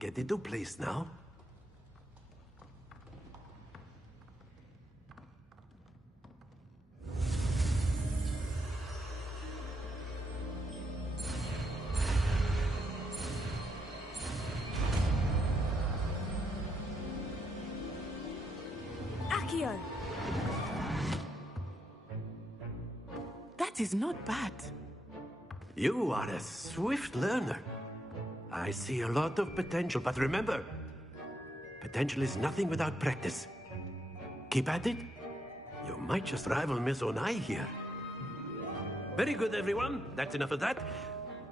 Get into place now. Akio! That is not bad. You are a swift learner. I see a lot of potential, but remember, potential is nothing without practice. Keep at it. You might just rival Miss Onai here. Very good, everyone. That's enough of that.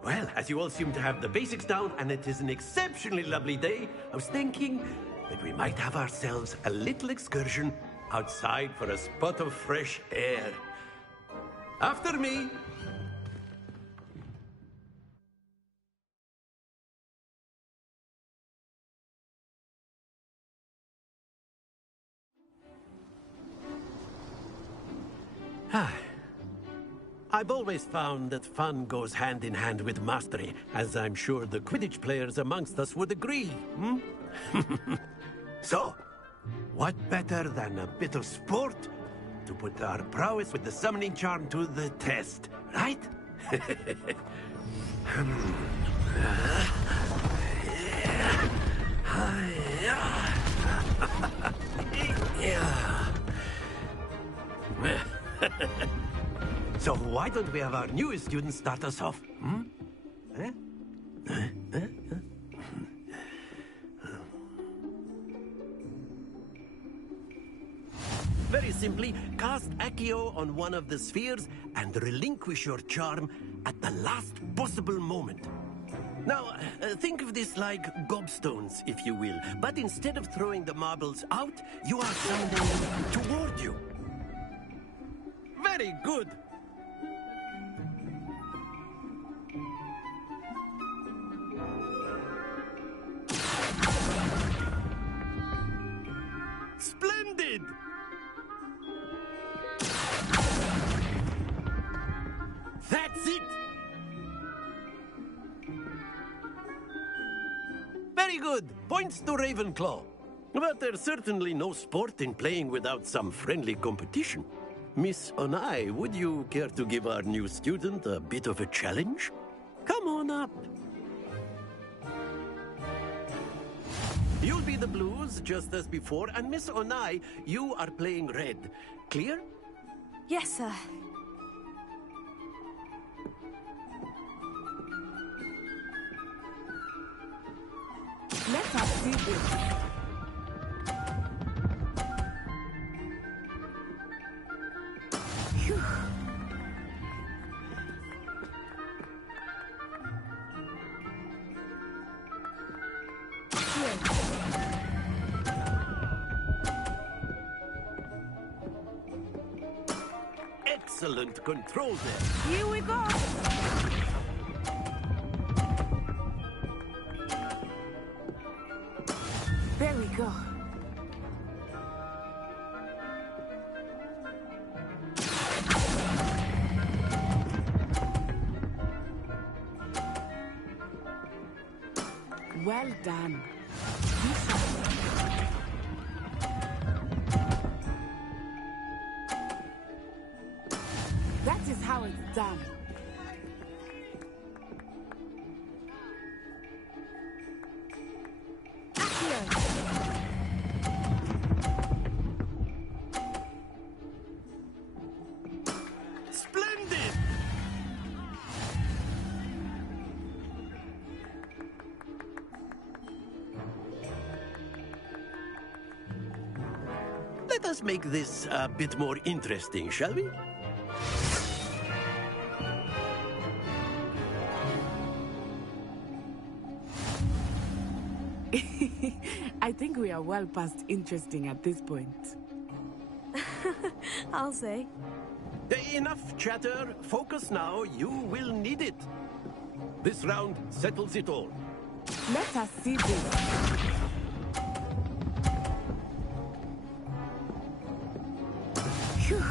Well, as you all seem to have the basics down, and it is an exceptionally lovely day, I was thinking that we might have ourselves a little excursion outside for a spot of fresh air. After me. I've always found that fun goes hand in hand with mastery, as I'm sure the Quidditch players amongst us would agree, hmm? So, what better than a bit of sport to put our prowess with the summoning charm to the test, right? So why don't we have our newest student start us off? Hmm? Very simply, cast Accio on one of the spheres and relinquish your charm at the last possible moment. Now, think of this like gobstones, if you will. But instead of throwing the marbles out, you are summoning them toward you. Very good. Splendid! That's it! Very good. Points to Ravenclaw. But there's certainly no sport in playing without some friendly competition. Miss Onai, would you care to give our new student a bit of a challenge? Come on up. You'll be the blues, just as before, and Miss Onai, you are playing red. Clear? Yes, sir. Let us see this. Phew. Excellent control there. Here we go! There we go. Well done. That is how it's done. Splendid! Let us make this a bit more interesting, shall we? I think we are well past interesting at this point. I'll say. Enough chatter. Focus now. You will need it. This round settles it all. Let us see this. Phew.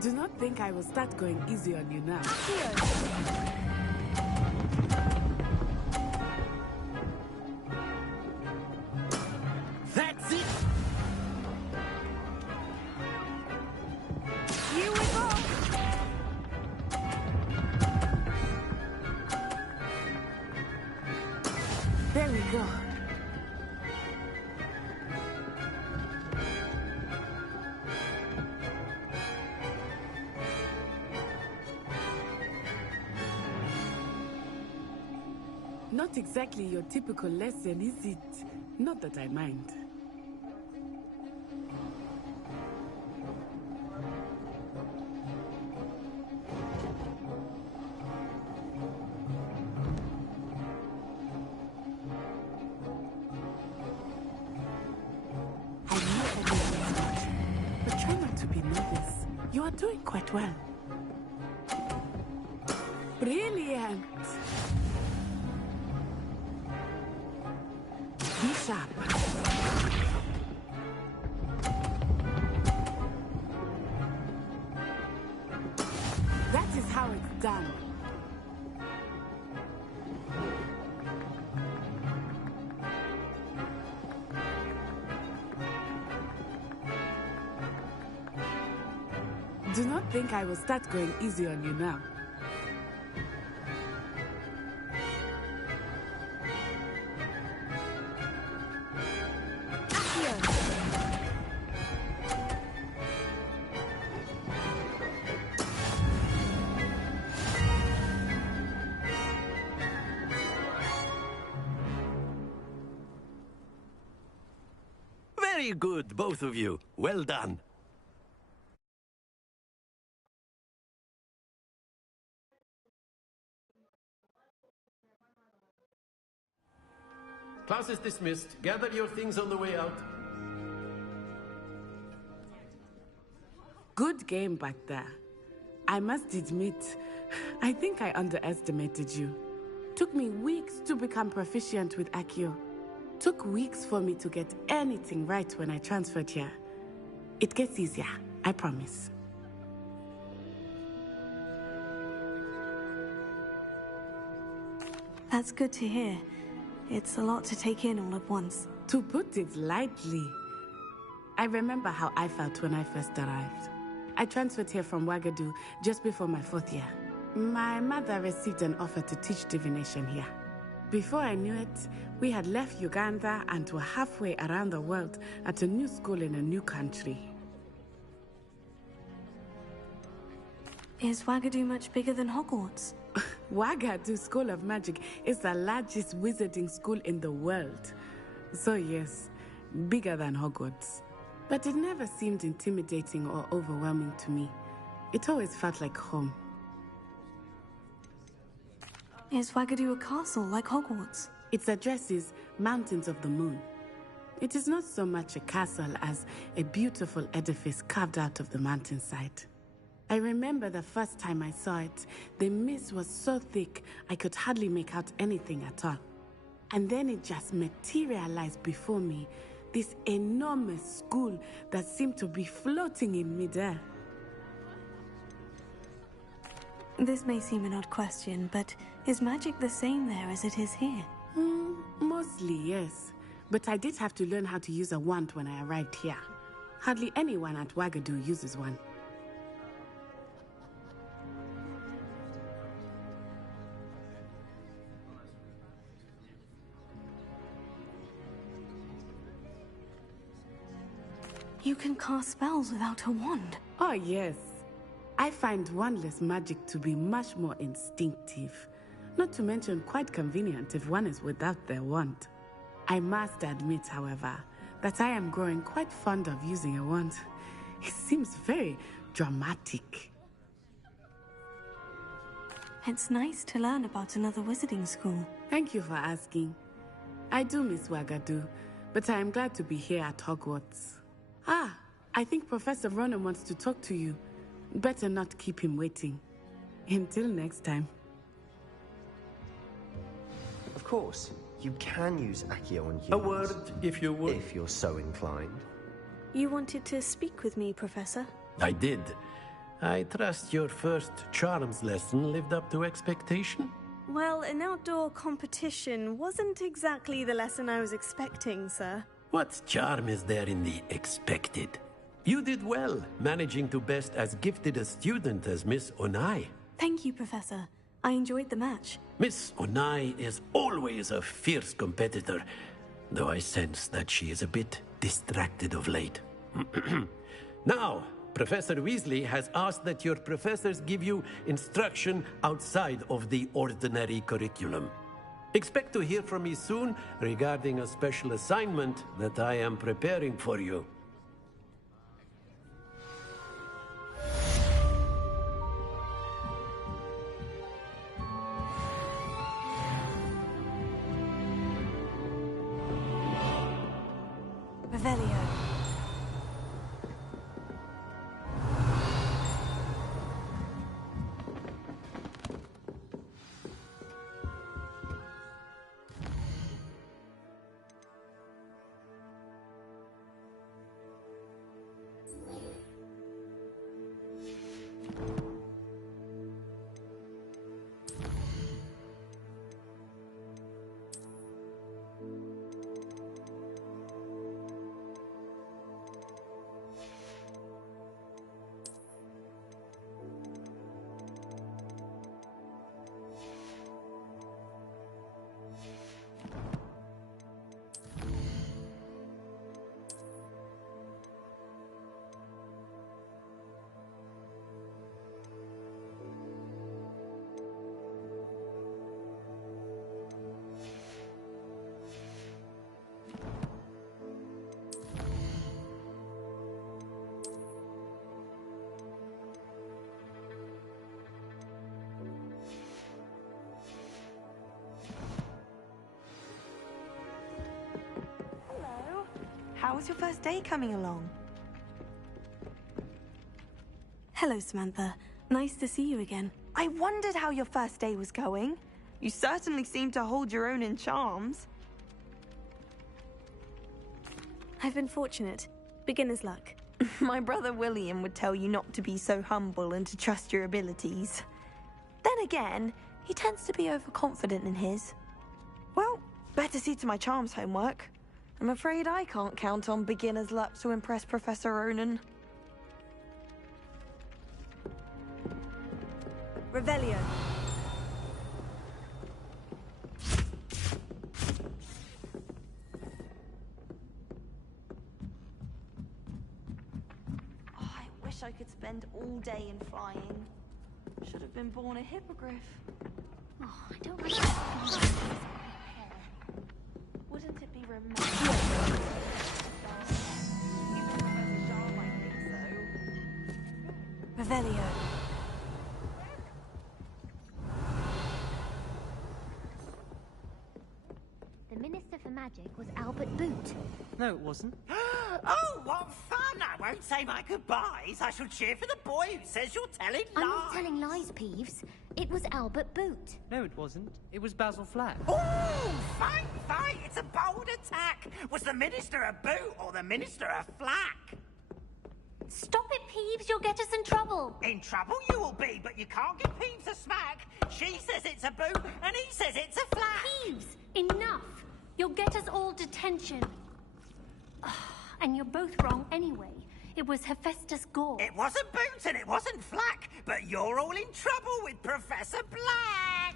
Do not think I will start going easy on you now. That's it! Here we go! There we go. Not exactly your typical lesson, is it? Not that I mind. I know everything's much, but try not to be nervous. You are doing quite well. Brilliant! Be sharp. That is how it's done. Do not think I will start going easy on you now. Very good, both of you. Well done. Class is dismissed. Gather your things on the way out. Good game back there. I must admit, I think I underestimated you. Took me weeks to become proficient with Accio. Took weeks for me to get anything right when I transferred here. It gets easier, I promise. That's good to hear. It's a lot to take in all at once. To put it lightly, I remember how I felt when I first arrived. I transferred here from Wagadu just before my 4th year. My mother received an offer to teach divination here. Before I knew it, we had left Uganda and were halfway around the world at a new school in a new country. Is Wagadu much bigger than Hogwarts? Wagadu School of Magic is the largest wizarding school in the world. So yes, bigger than Hogwarts. But it never seemed intimidating or overwhelming to me. It always felt like home. Is Wagadu a castle like Hogwarts? Its address is Mountains of the Moon. It is not so much a castle as a beautiful edifice carved out of the mountainside. I remember the first time I saw it, the mist was so thick I could hardly make out anything at all. And then it just materialized before me, this enormous school that seemed to be floating in midair. This may seem an odd question, but is magic the same there as it is here? Mostly, yes. But I did have to learn how to use a wand when I arrived here. Hardly anyone at Wagadu uses one. You can cast spells without a wand. Oh, yes. I find wandless magic to be much more instinctive. Not to mention quite convenient if one is without their wand. I must admit, however, that I am growing quite fond of using a wand. It seems very dramatic. It's nice to learn about another wizarding school. Thank you for asking. I do miss Wagadu, but I am glad to be here at Hogwarts. I think Professor Ronan wants to talk to you. Better not keep him waiting. Until next time. Of course, you can use Accio on humans. A word, if you would. If you're so inclined. You wanted to speak with me, Professor? I did. I trust your first charms lesson lived up to expectation? Well, an outdoor competition wasn't exactly the lesson I was expecting, sir. What charm is there in the expected? You did well, managing to best as gifted a student as Miss Onai. Thank you, Professor. I enjoyed the match. Miss Onai is always a fierce competitor, though I sense that she is a bit distracted of late. Now, Professor Weasley has asked that your professors give you instruction outside of the ordinary curriculum. Expect to hear from me soon regarding a special assignment that I am preparing for you. Revelio. How was your first day coming along? Hello, Samantha. Nice to see you again. I wondered how your first day was going. You certainly seem to hold your own in charms. I've been fortunate. Beginner's luck. My brother William would tell you not to be so humble and to trust your abilities. Then again, he tends to be overconfident in his. Well, better see to my charms homework. I'm afraid I can't count on beginner's luck to impress Professor Ronan. Revelio. Oh, I wish I could spend all day in flying. Should have been born a hippogriff. Oh, I don't like that. Wouldn't it be romantic? Even Professor Shaw might think so. Revelio. The Minister for Magic was Albert Boot. No, it wasn't. Oh, what fun! I won't say my goodbyes. I shall cheer for the boy who says you're telling lies. I'm not telling lies, Peeves. It was Albert Boot. No, it wasn't. It was Basil Flack. Oh, fight, fight! It's a bold attack. Was the minister a boot or the minister a flack? Stop it, Peeves. You'll get us in trouble. In trouble you will be, but you can't give Peeves a smack. She says it's a boot, and he says it's a flack. Peeves, enough. You'll get us all detention. And you're both wrong anyway. It was Hephaestus Gore. It wasn't boot and it wasn't flack, but you're all in trouble with Professor Black.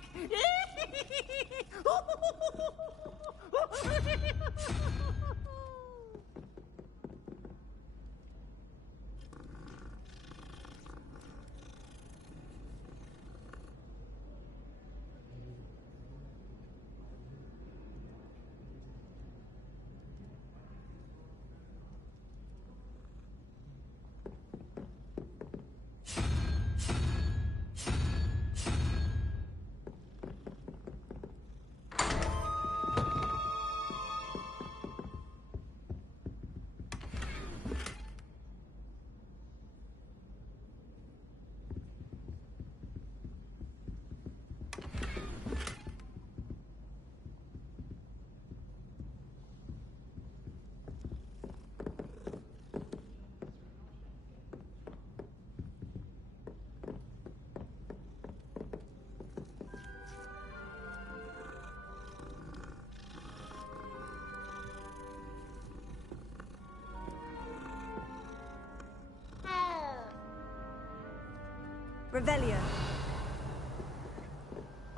Revelio.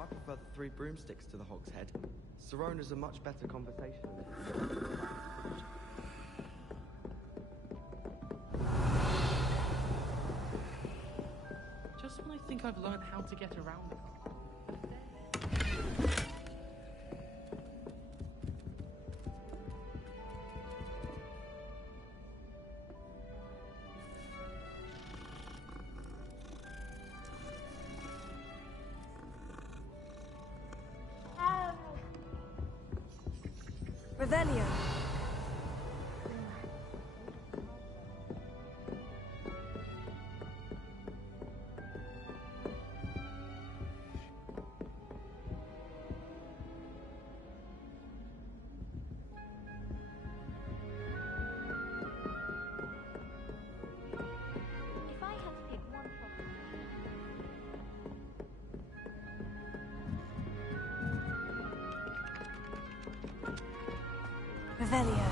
I prefer the 3 broomsticks to the Hog's Head. Sirona's a much better conversationalist. Just when I think I've learned how to get around it. Revelio. If I had to pick one Revelio.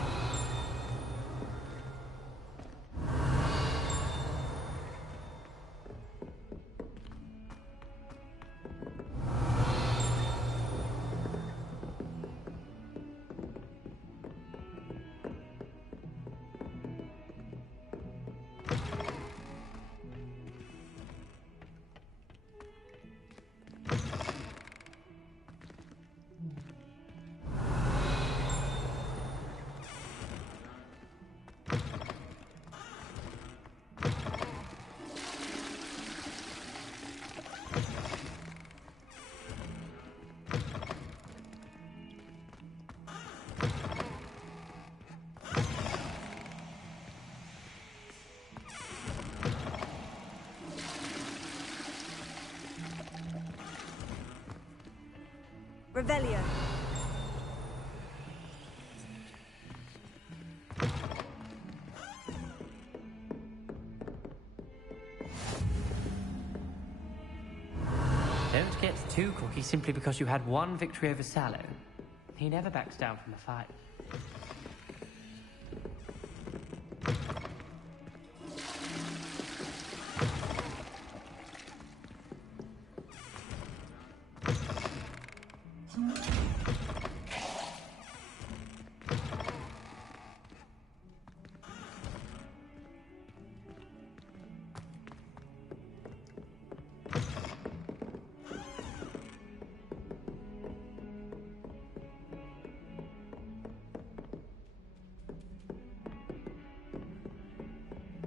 Revelio. Don't get too cocky simply because you had one victory over Sallow. He never backs down from a fight.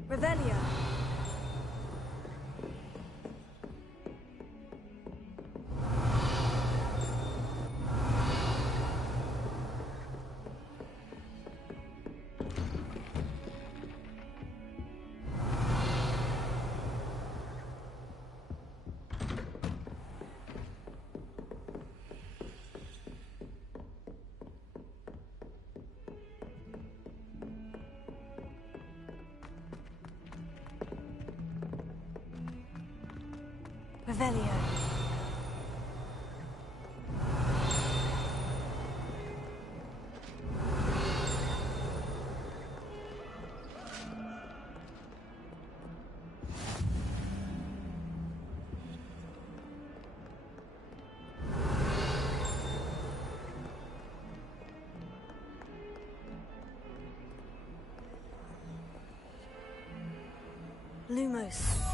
Revelio. Revelio. Lumos.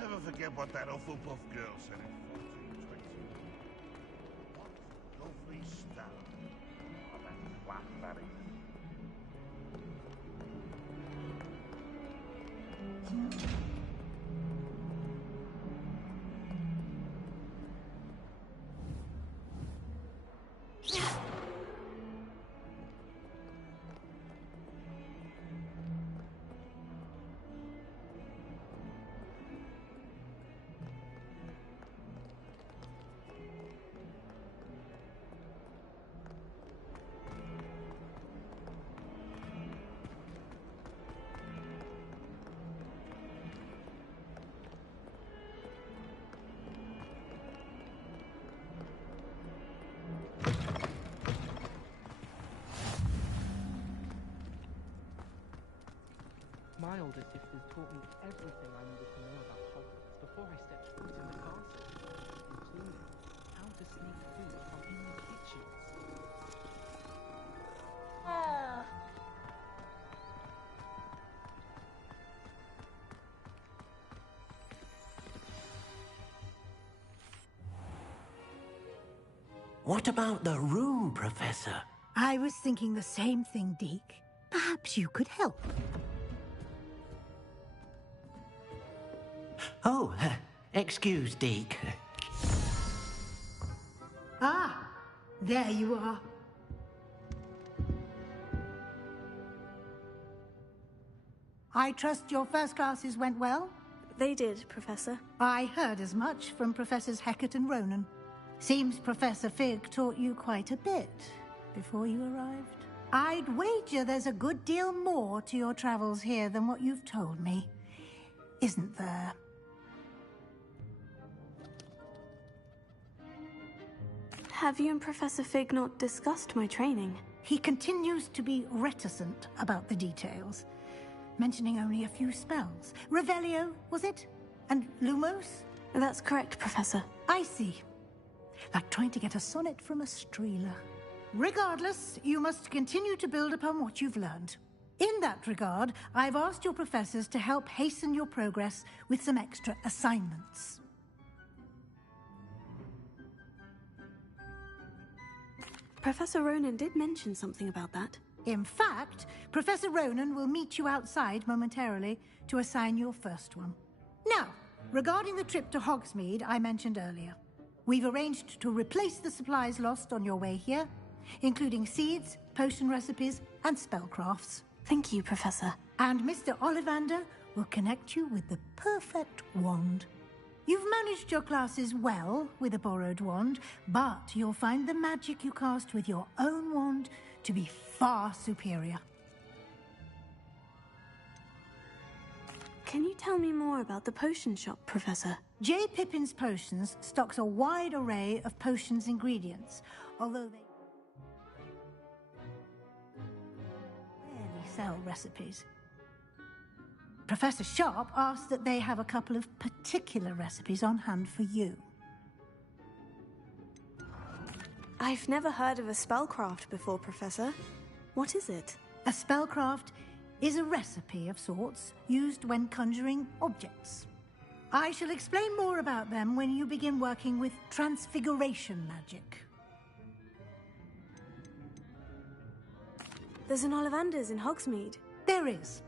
Never forget what that Hufflepuff girl said in 1420. What lovely stone. Oh, that's flat, that is. My older sisters taught me everything I needed to know about Hogwarts before I stepped foot in the castle, including how to sneak food from hidden kitchens. What about the room, Professor? I was thinking the same thing, Deke. Perhaps you could help. Oh, excuse, Deke. Ah, there you are. I trust your first classes went well? They did, Professor. I heard as much from Professors Hecat and Ronan. Seems Professor Fig taught you quite a bit before you arrived. I'd wager there's a good deal more to your travels here than what you've told me. Isn't there? Have you and Professor Fig not discussed my training? He continues to be reticent about the details, mentioning only a few spells. Revelio, was it? And Lumos? That's correct, Professor. I see. Like trying to get a sonnet from a streeler. Regardless, you must continue to build upon what you've learned. In that regard, I've asked your professors to help hasten your progress with some extra assignments. Professor Ronan did mention something about that. In fact, Professor Ronan will meet you outside momentarily to assign your first one. Now, regarding the trip to Hogsmeade I mentioned earlier, we've arranged to replace the supplies lost on your way here, including seeds, potion recipes, and spellcrafts. Thank you, Professor. And Mr. Ollivander will connect you with the perfect wand. You've managed your classes well with a borrowed wand, but you'll find the magic you cast with your own wand to be far superior. Can you tell me more about the potion shop, Professor? J. Pippin's Potions stocks a wide array of potions ingredients, although they rarely sell recipes. Professor Sharp asked that they have a couple of particular recipes on hand for you. I've never heard of a spellcraft before, Professor. What is it? A spellcraft is a recipe of sorts used when conjuring objects. I shall explain more about them when you begin working with transfiguration magic. There's an Ollivander's in Hogsmeade. There is.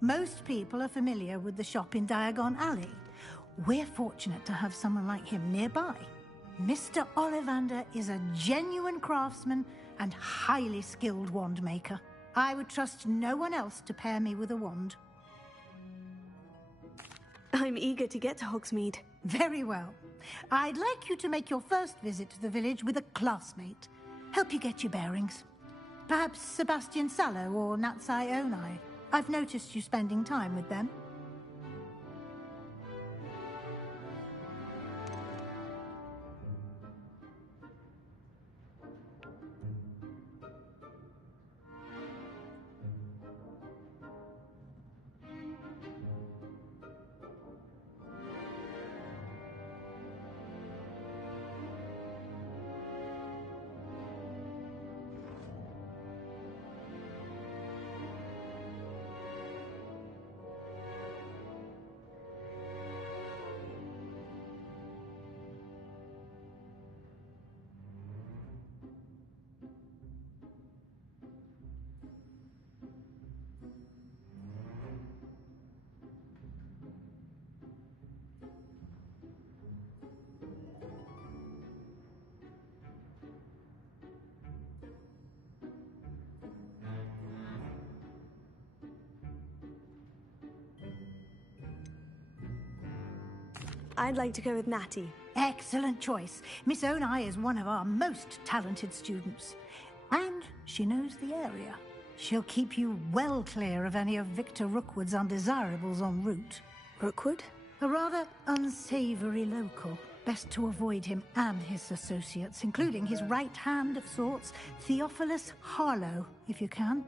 Most people are familiar with the shop in Diagon Alley. We're fortunate to have someone like him nearby. Mr. Ollivander is a genuine craftsman and highly skilled wand maker. I would trust no one else to pair me with a wand. I'm eager to get to Hogsmeade. Very well. I'd like you to make your first visit to the village with a classmate. help you get your bearings. Perhaps Sebastian Sallow or Natsai Onai. I've noticed you spending time with them. I'd like to go with Natty. Excellent choice. Miss Onai is one of our most talented students. And she knows the area. She'll keep you well clear of any of Victor Rookwood's undesirables en route. Rookwood? A rather unsavory local. Best to avoid him and his associates, including his right hand of sorts, Theophilus Harlow, if you can.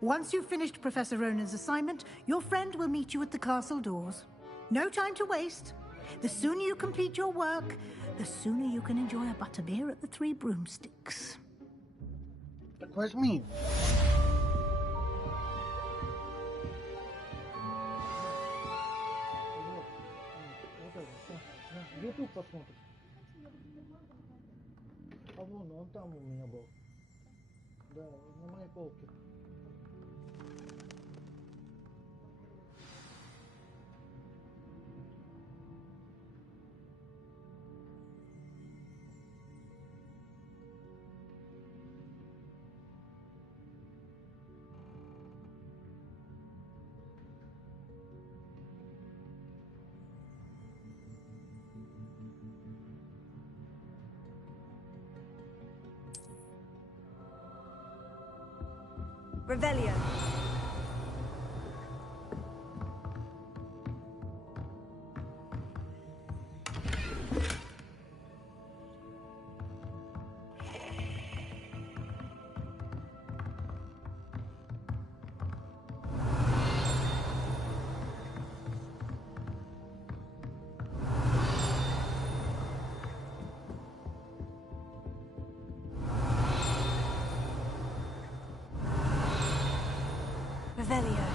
Once you've finished Professor Ronan's assignment, your friend will meet you at the castle doors. No time to waste. The sooner you complete your work, the sooner you can enjoy a butterbeer at the Three Broomsticks. Where's me? YouTube посмотришь. А вон, он там у меня был. Да, на моей полке. Revelio. Revelio.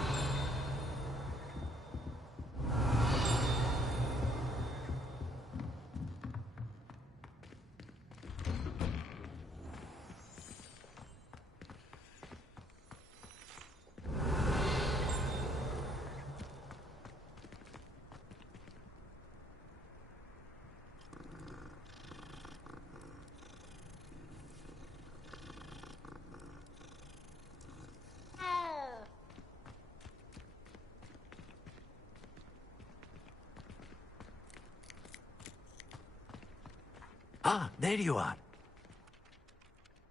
Ah, there you are.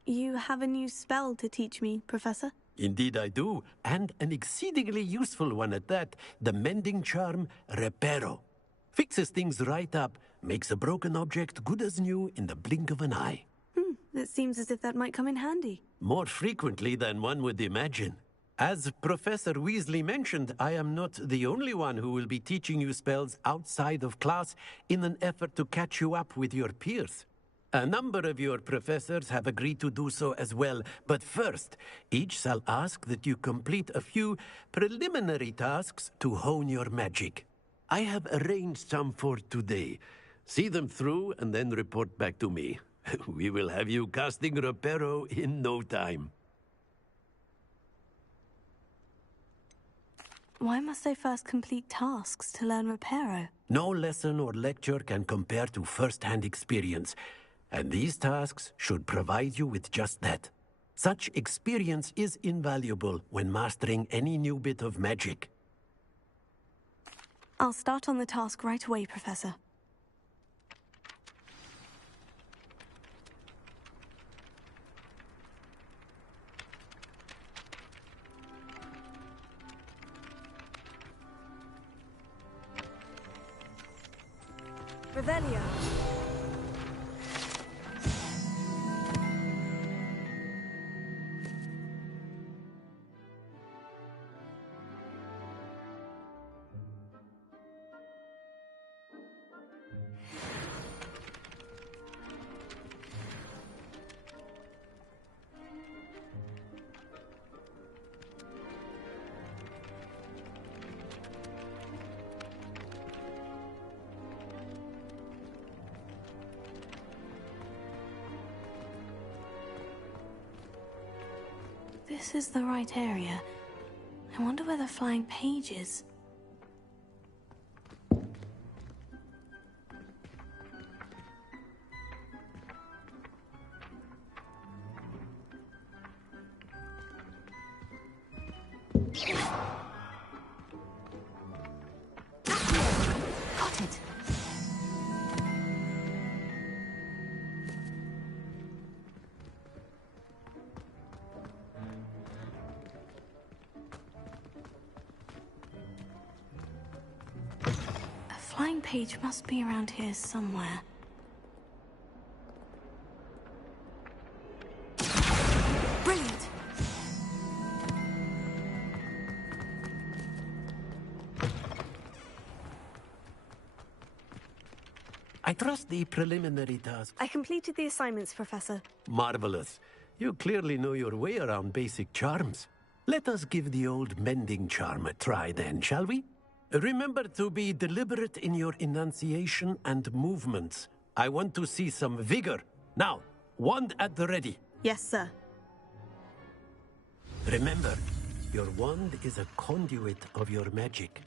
You have a new spell to teach me, Professor? Indeed I do, and an exceedingly useful one at that. The mending charm, Reparo. Fixes things right up, makes a broken object good as new in the blink of an eye. It seems as if that might come in handy. More frequently than one would imagine. As Professor Weasley mentioned, I am not the only one who will be teaching you spells outside of class in an effort to catch you up with your peers. A number of your professors have agreed to do so as well, but first, each shall ask that you complete a few preliminary tasks to hone your magic. I have arranged some for today. See them through and then report back to me. We will have you casting Reparo in no time. Why must I first complete tasks to learn Reparo? No lesson or lecture can compare to first-hand experience, and these tasks should provide you with just that. Such experience is invaluable when mastering any new bit of magic. I'll start on the task right away, Professor. Revelio. This is the right area. I wonder where the flying page is. Got it. A flying page must be around here somewhere. Brilliant! I trust the preliminary tasks. I completed the assignments, Professor. Marvelous. You clearly know your way around basic charms. Let us give the old mending charm a try then, shall we? Remember to be deliberate in your enunciation and movements. I want to see some vigor. Now, wand at the ready. Yes, sir. Remember, your wand is a conduit of your magic.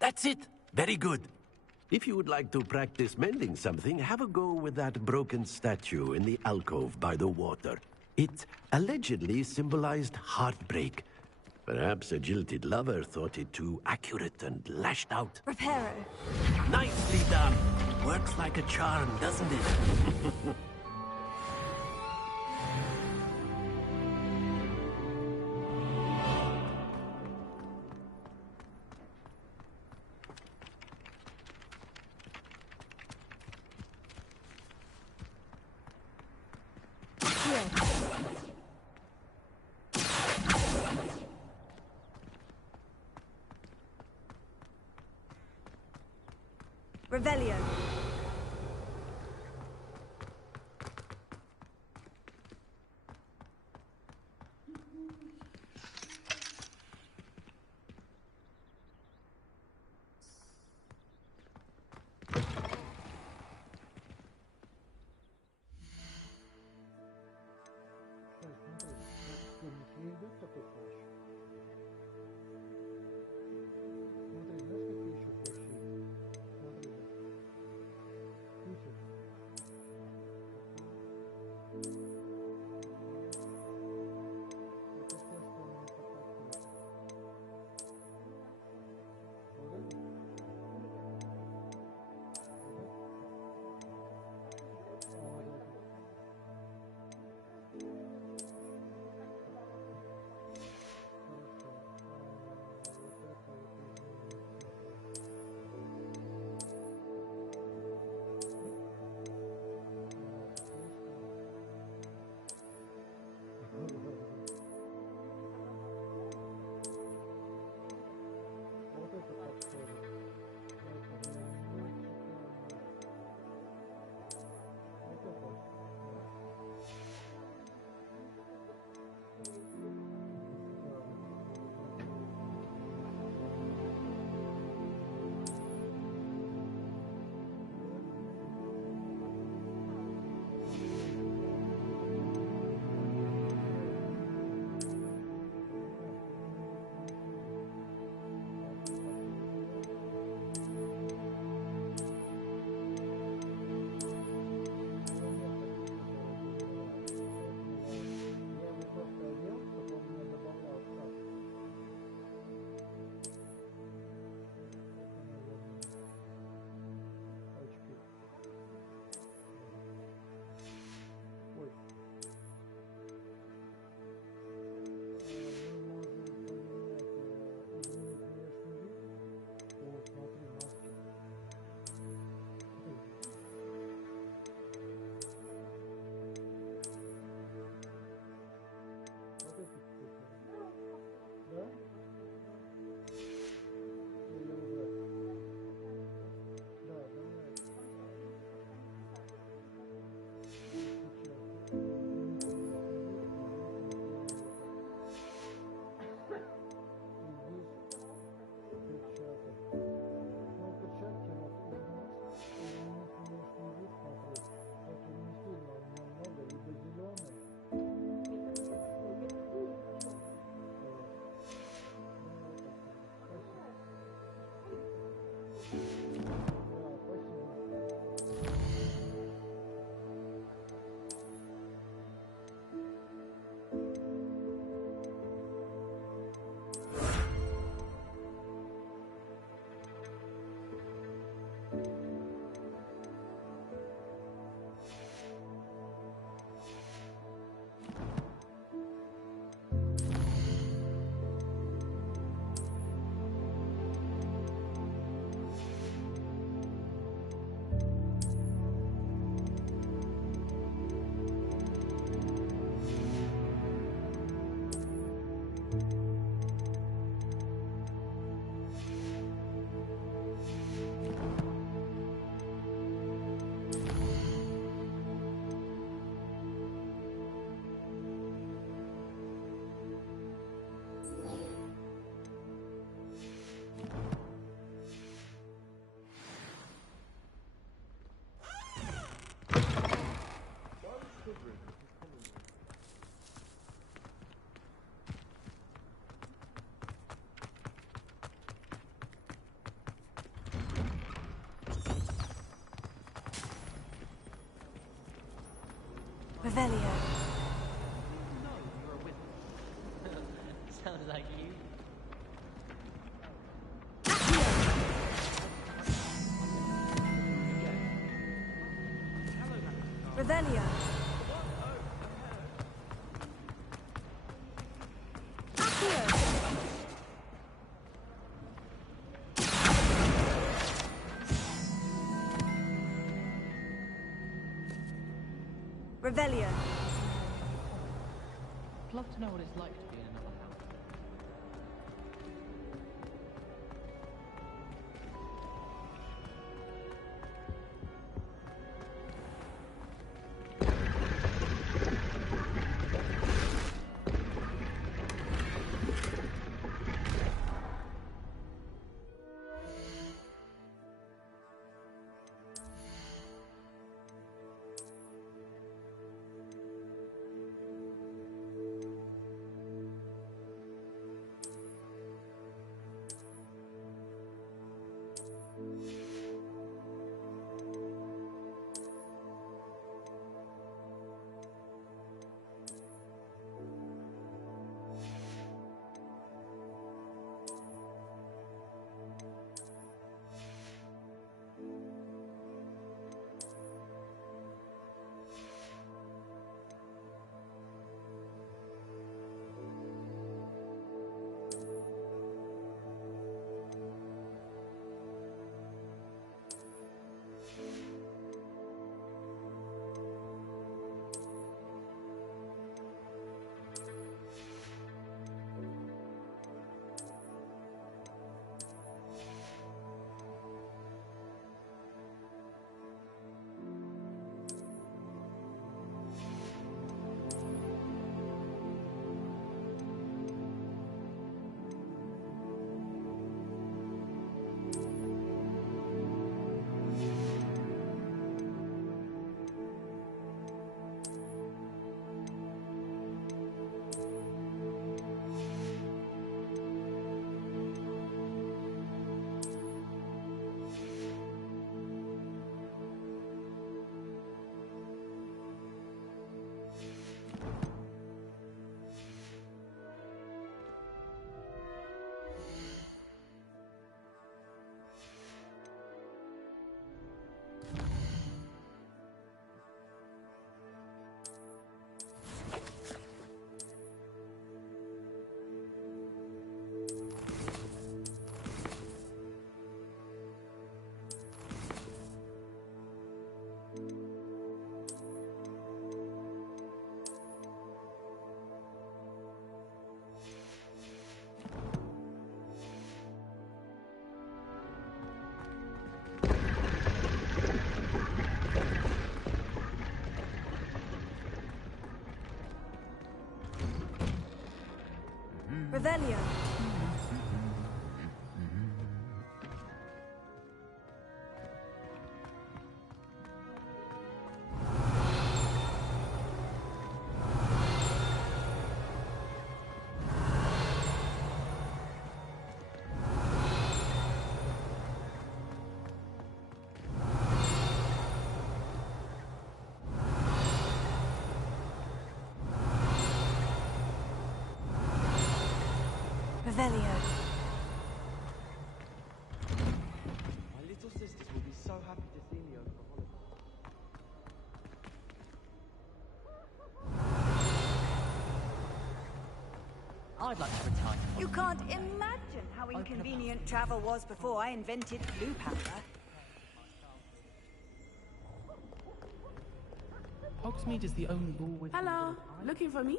That's it. Very good. If you would like to practice mending something, have a go with that broken statue in the alcove by the water. It allegedly symbolized heartbreak. Perhaps a jilted lover thought it too accurate and lashed out. Reparo. Nicely done. Works like a charm, doesn't it? Revelio. Revelio. No, you're a wizard. Sounds like you. Revelio. Revelio. I'd love to know what it's like to be in another house. Revelio. Revelio. My little sisters will be so happy to see me over the holidays. I'd like to retire. You can't imagine how inconvenient travel was before I invented blue powder. Hogsmeade is the only ball with. Hello, looking for me?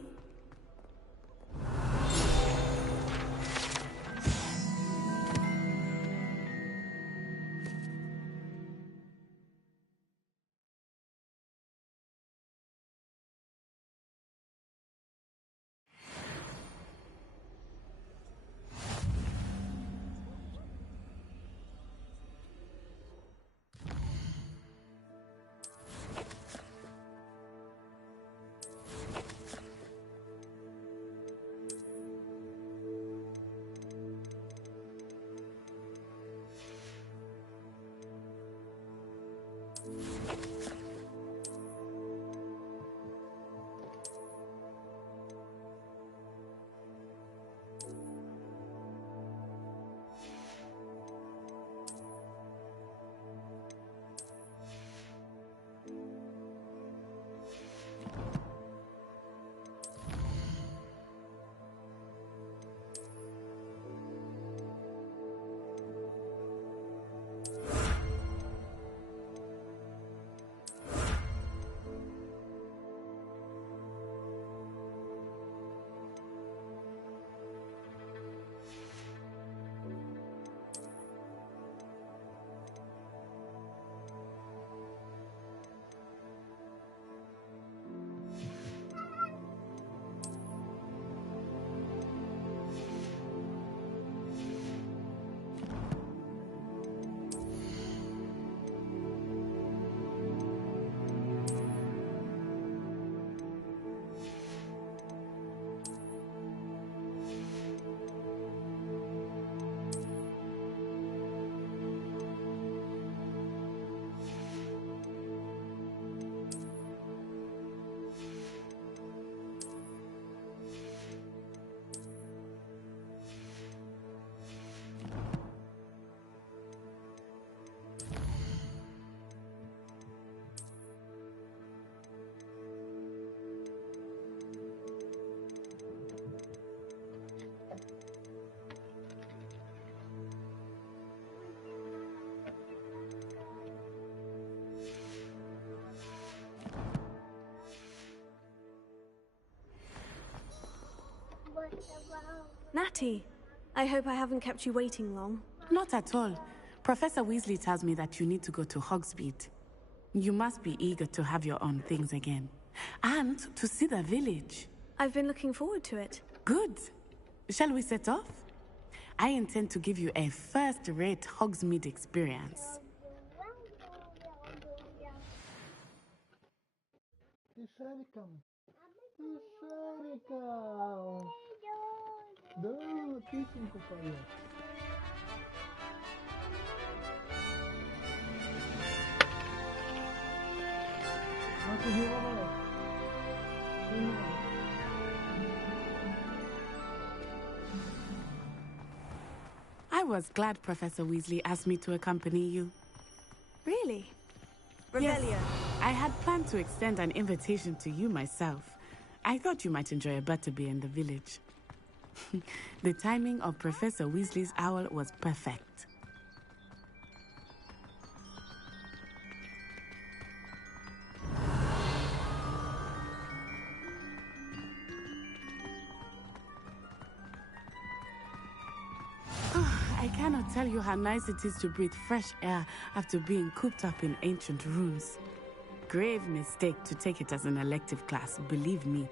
Natty, I hope I haven't kept you waiting long. Not at all. Professor Weasley tells me that you need to go to Hogsmeade. You must be eager to have your own things again. And to see the village. I've been looking forward to it. Good. Shall we set off? I intend to give you a first-rate Hogsmeade experience. Тишариком. Тишариком. Да, песенку поет. Ну ты не волнуйся. I was glad Professor Weasley asked me to accompany you. Really? Yes, I had planned to extend an invitation to you myself. I thought you might enjoy a butterbeer in the village. The timing of Professor Weasley's owl was perfect. I cannot tell you how nice it is to breathe fresh air after being cooped up in ancient rooms. Grave mistake to take it as an elective class, believe me.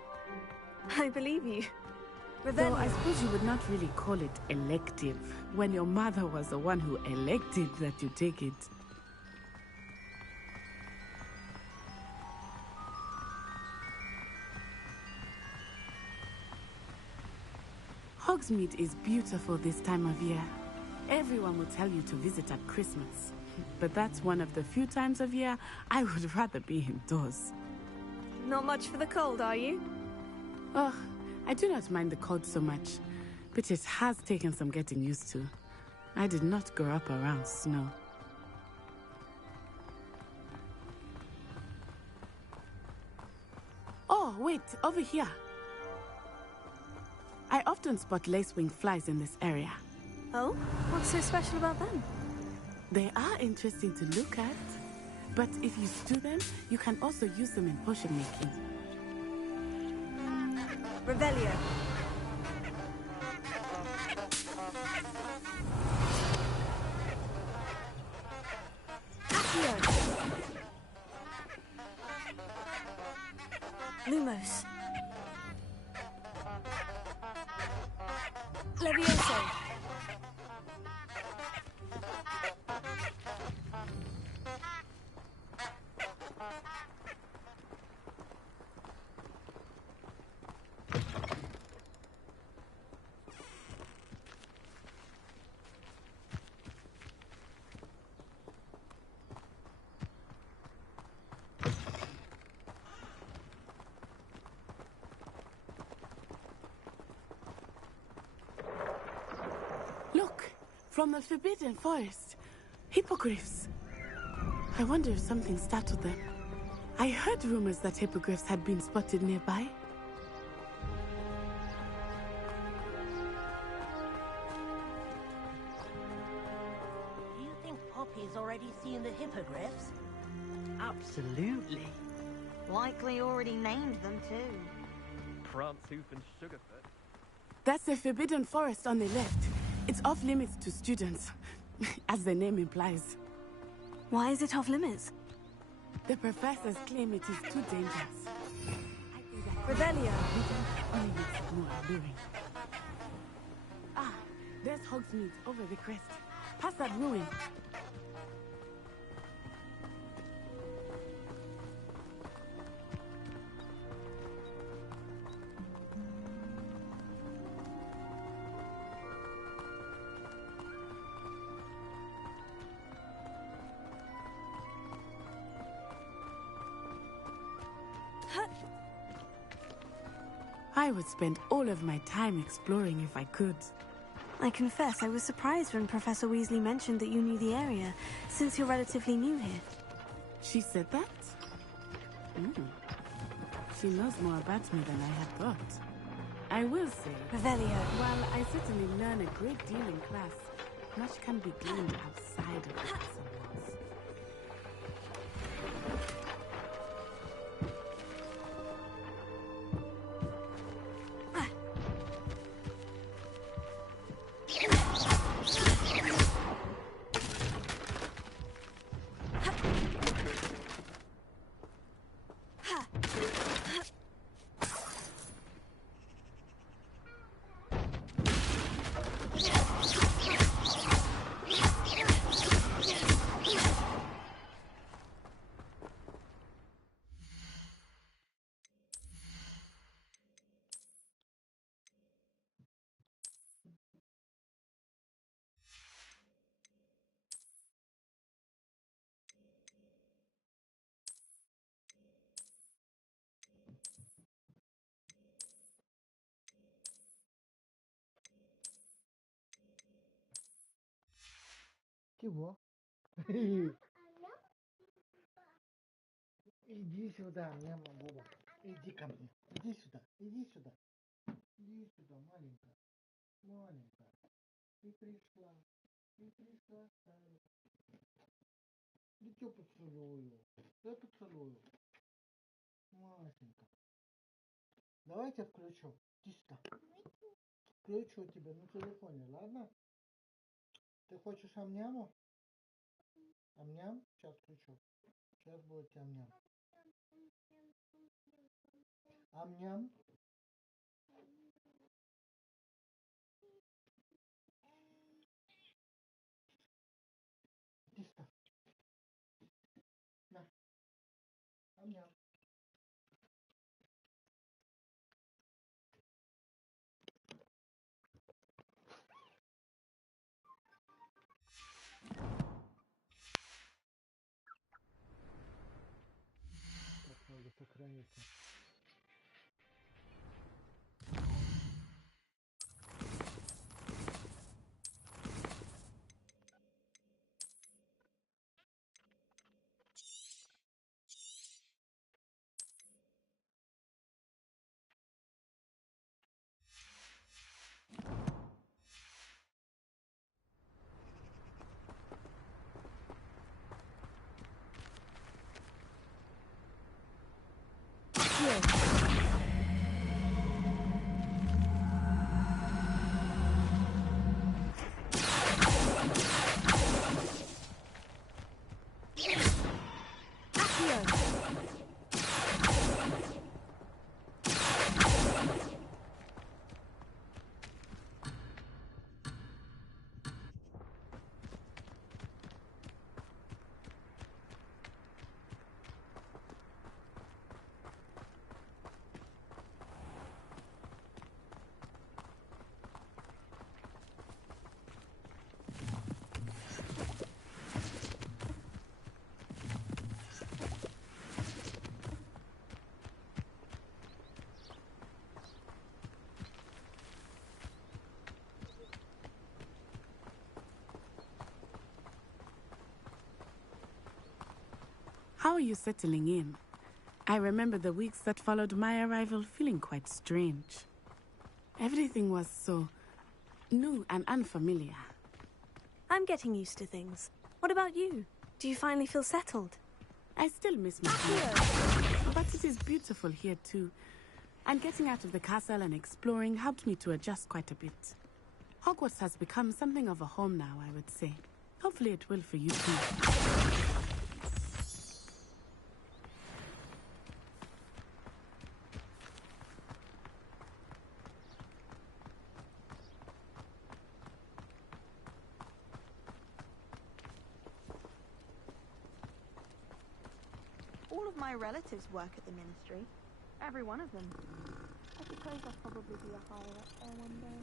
I believe you. Though I suppose you would not really call it elective, when your mother was the one who elected that you take it. Hogsmeade is beautiful this time of year. Everyone will tell you to visit at Christmas. But that's one of the few times of year I would rather be indoors. Not much for the cold, are you? Oh, I do not mind the cold so much, but it has taken some getting used to. I did not grow up around snow. Oh, wait, over here. I often spot lacewing flies in this area. Oh? What's so special about them? They are interesting to look at, but if you stew them, you can also use them in potion making. Revelio. Lumos. Levioso. Look, from the Forbidden Forest. Hippogriffs. I wonder if something startled them. I heard rumors that hippogriffs had been spotted nearby. Do you think Poppy's already seen the hippogriffs? Absolutely. Likely already named them too. Prantooth and Sugarfoot. That's the Forbidden Forest on the left. It's off limits to students, as the name implies. Why is it off limits? The professors claim it is too dangerous. Revelio. Only makes it more alluring. Ah, there's Hogsmeade over the crest. Past that ruin. I would spend all of my time exploring if I could. I confess I was surprised when Professor Weasley mentioned that you knew the area, since you're relatively new here. She said that? She knows more about me than I had thought. I will say, Revelio. while I certainly learn a great deal in class, much can be gleaned outside of the castle walls. Чего? Иди сюда, няма Боба. Иди ко мне. Иди сюда. Иди сюда. Иди сюда, маленькая. Маленькая. Ты пришла. Ты пришла, старая. Иди поцелую. Я поцелую. Масенька. Давайте включу. Иди сюда. Включу тебя на телефоне, ладно? Ты хочешь ам-няму? Ам-ням? Сейчас включу. Сейчас будет ам-ням. Ам-ням. Иди сюда. На. Ам-ням. Так, надо сохраниться. How are you settling in? I remember the weeks that followed my arrival feeling quite strange. Everything was so new and unfamiliar. I'm getting used to things. What about you? Do you finally feel settled? I still miss my home, but it is beautiful here too. And getting out of the castle and exploring helped me to adjust quite a bit. Hogwarts has become something of a home now, I would say. Hopefully it will for you too. All of my relatives work at the ministry. Every one of them. I suppose I'll probably be a higher up there one day.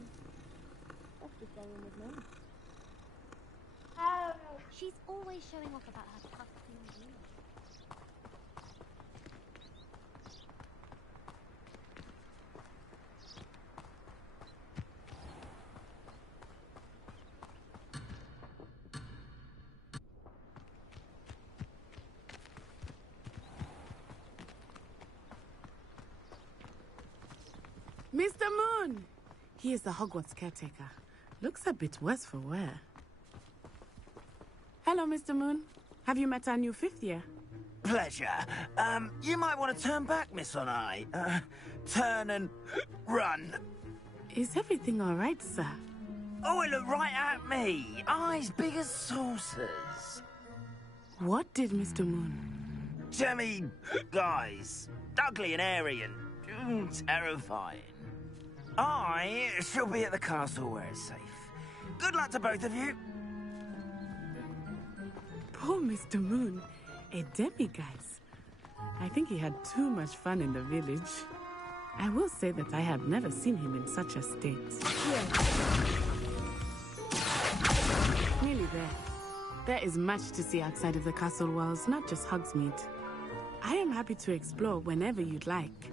That's the same with me. Oh, she's always showing off about her tough clean English. Mr. Moon! He is the Hogwarts caretaker. Looks a bit worse for wear. Hello, Mr. Moon. Have you met our new fifth year? Pleasure. You might want to turn back, Miss Onai. Turn and run. Is everything all right, sir? Oh, it looked right at me. Eyes big as saucers. What did Mr. Moon? Jemmy, guys. Ugly and airy and terrifying. I shall be at the castle where it's safe. Good luck to both of you. Poor Mr. Moon. A demiguise. I think he had too much fun in the village. I will say that I have never seen him in such a state. Nearly there. There is much to see outside of the castle walls, not just Hogsmeade. I am happy to explore whenever you'd like.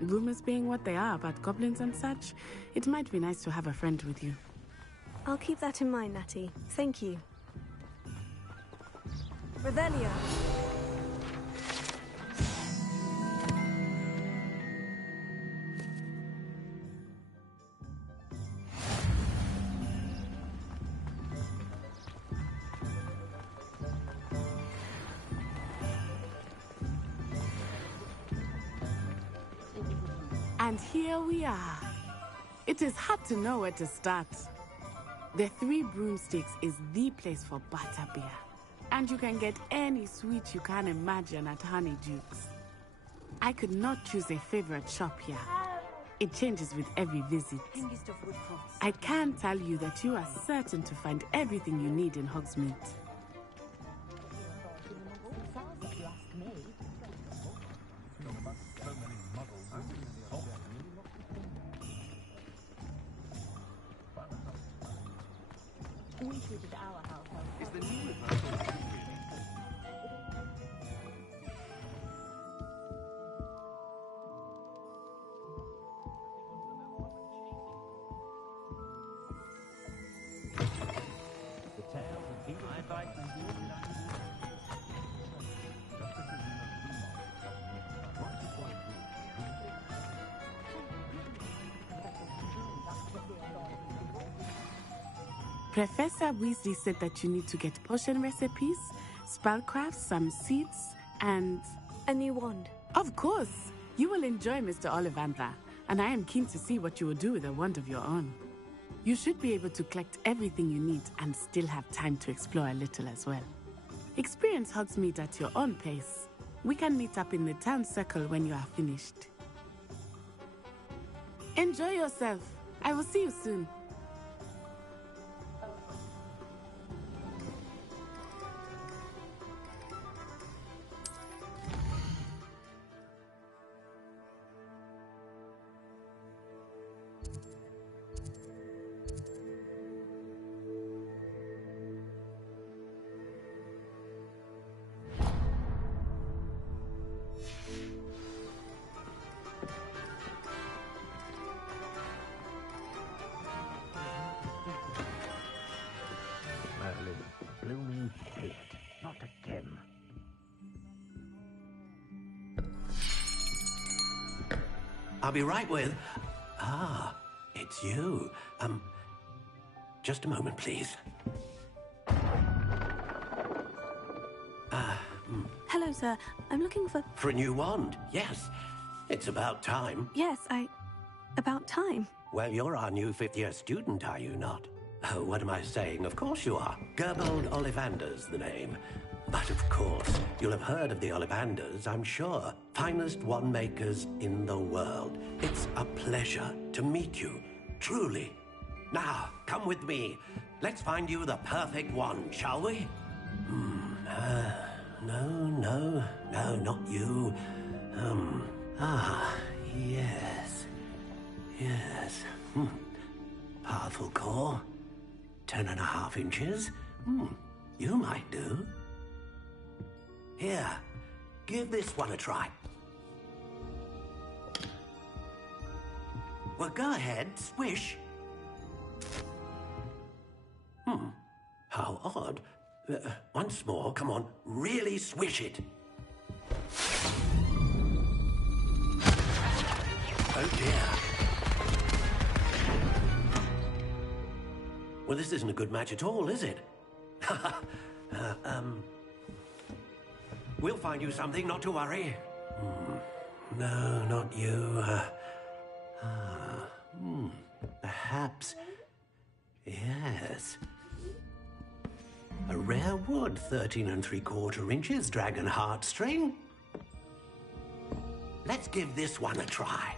Rumors being what they are about goblins and such, it might be nice to have a friend with you. I'll keep that in mind, Natty. Thank you. Revelio. And here we are. It is hard to know where to start. The Three Broomsticks is the place for butterbeer. And you can get any sweet you can imagine at Honeyduke's. I could not choose a favorite shop here. It changes with every visit. I can tell you that you are certain to find everything you need in Hogsmeade. Is the new reversal really? Professor Weasley said that you need to get potion recipes, spellcrafts, some seeds, and... a new wand. Of course! You will enjoy Mr. Ollivander, and I am keen to see what you will do with a wand of your own. You should be able to collect everything you need and still have time to explore a little as well. Experience Hogsmeade at your own pace. We can meet up in the town circle when you are finished. Enjoy yourself. I will see you soon. Blooming shit. Not again. I'll be right with... Ah, it's you. Just a moment, please. Hello, sir. I'm looking for... For a new wand, yes. It's about time. Yes, about time. Well, you're our new fifth-year student, are you not? Oh, what am I saying? Of course you are. Gerbold Ollivander's the name. But of course, you'll have heard of the Ollivanders, I'm sure. Finest wand makers in the world. It's a pleasure to meet you, truly. Now, come with me. Let's find you the perfect wand, shall we? No, not you. Yes. Powerful core. 10.5 inches. You might do. Here, give this one a try. Well, go ahead, swish. How odd. Once more, come on, really swish it. Oh dear. Well, this isn't a good match at all, is it? We'll find you something, not to worry. No, not you. Perhaps. Yes. A rare wood, 13 3/4 inches, dragon heartstring. Let's give this one a try.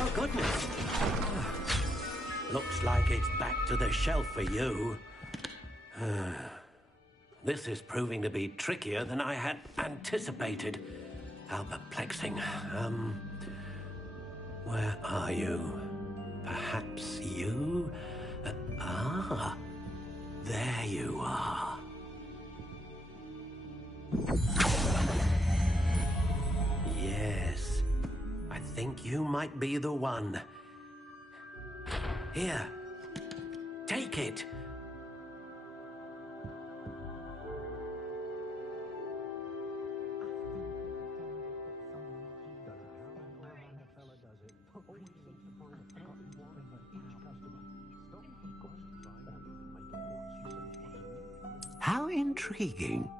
Oh, goodness. Looks like it's back to the shelf for you. This is proving to be trickier than I had anticipated. How perplexing. Where are you? Perhaps you? There you are. Yes. I think you might be the one. Here. Take it. How intriguing.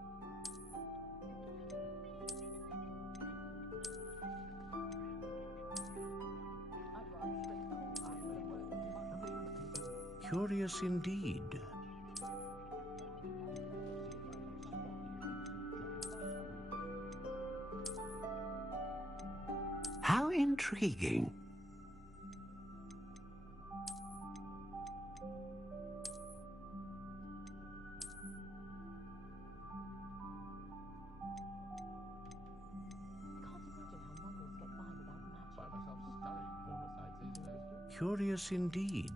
Curious indeed. How intriguing. Curious indeed.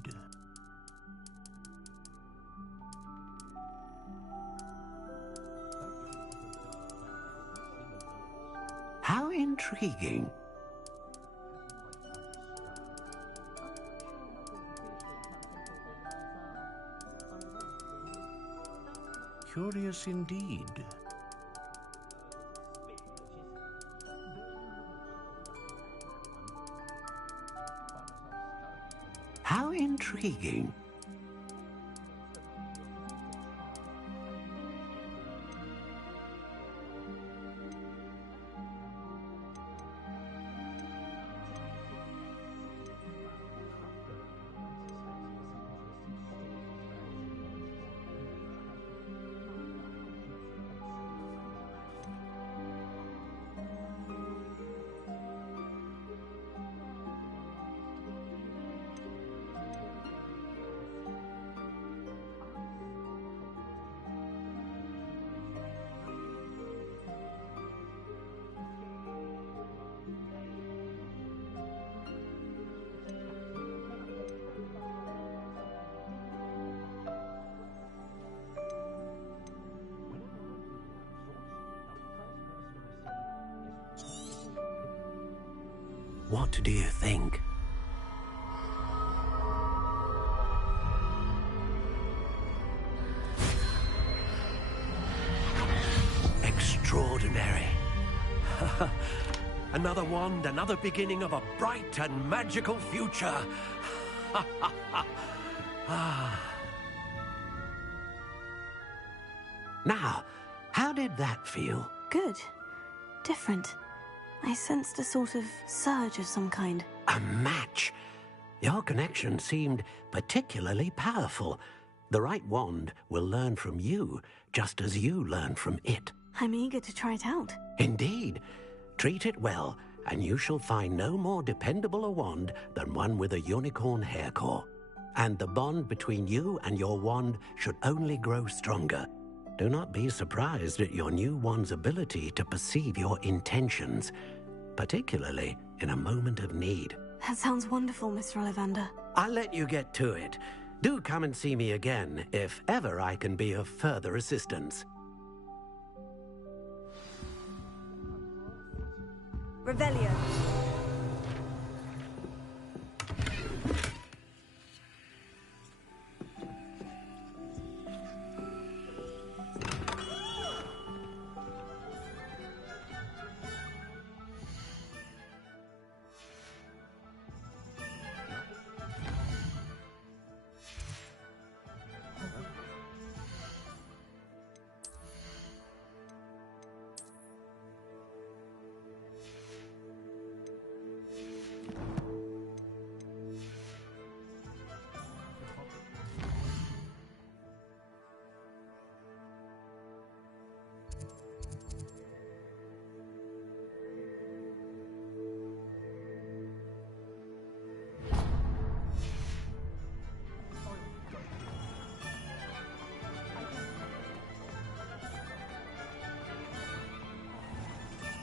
How intriguing. Curious indeed. How intriguing. What do you think? Extraordinary. Another wand, another beginning of a bright and magical future. Now, how did that feel? Good. Different. I sensed a sort of surge of some kind. A match. Your connection seemed particularly powerful. The right wand will learn from you, just as you learn from it. I'm eager to try it out. Indeed. Treat it well, and you shall find no more dependable a wand than one with a unicorn hair core. And the bond between you and your wand should only grow stronger. Do not be surprised at your new wand's ability to perceive your intentions, particularly in a moment of need. That sounds wonderful, Mr. Ollivander. I'll let you get to it. Do come and see me again if ever I can be of further assistance. Revelio.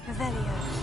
Revelio.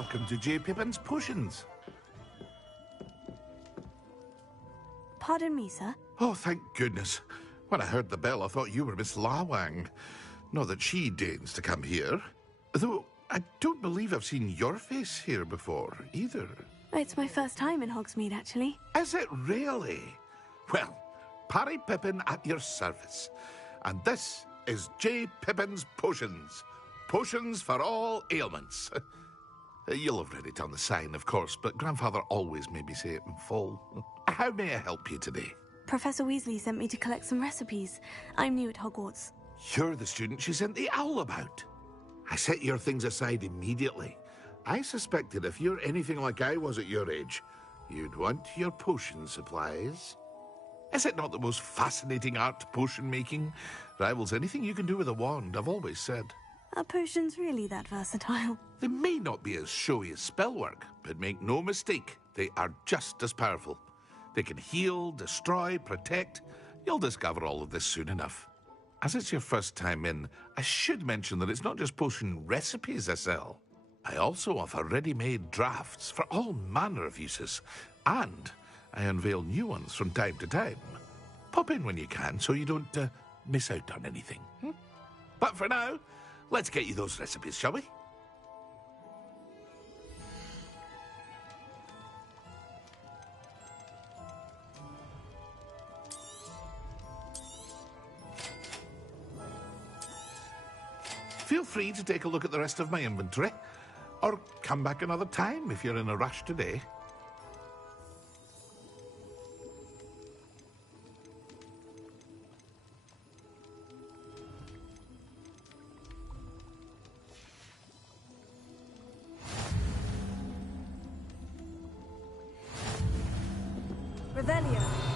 Welcome to J. Pippin's Potions. Pardon me, sir. Oh, thank goodness. When I heard the bell, I thought you were Miss Lawang. Not that she deigns to come here. Though, I don't believe I've seen your face here before, either. It's my first time in Hogsmeade, actually. Is it really? Well, Parry Pippin at your service. And this is J. Pippin's Potions. Potions for all ailments. You'll have read it on the sign, of course, but Grandfather always made me say it in full. How may I help you today? Professor Weasley sent me to collect some recipes. I'm new at Hogwarts. You're the student she sent the owl about. I set your things aside immediately. I suspected if you're anything like I was at your age, you'd want your potion supplies. Is it not the most fascinating art, potion making? Rivals anything you can do with a wand, I've always said. Are potions really that versatile? They may not be as showy as spellwork, but make no mistake, they are just as powerful. They can heal, destroy, protect. You'll discover all of this soon enough. As it's your first time in, I should mention that it's not just potion recipes I sell. I also offer ready-made drafts for all manner of uses, and I unveil new ones from time to time. Pop in when you can so you don't miss out on anything. But for now, let's get you those recipes, shall we? Feel free to take a look at the rest of my inventory, or come back another time if you're in a rush today. Revelio.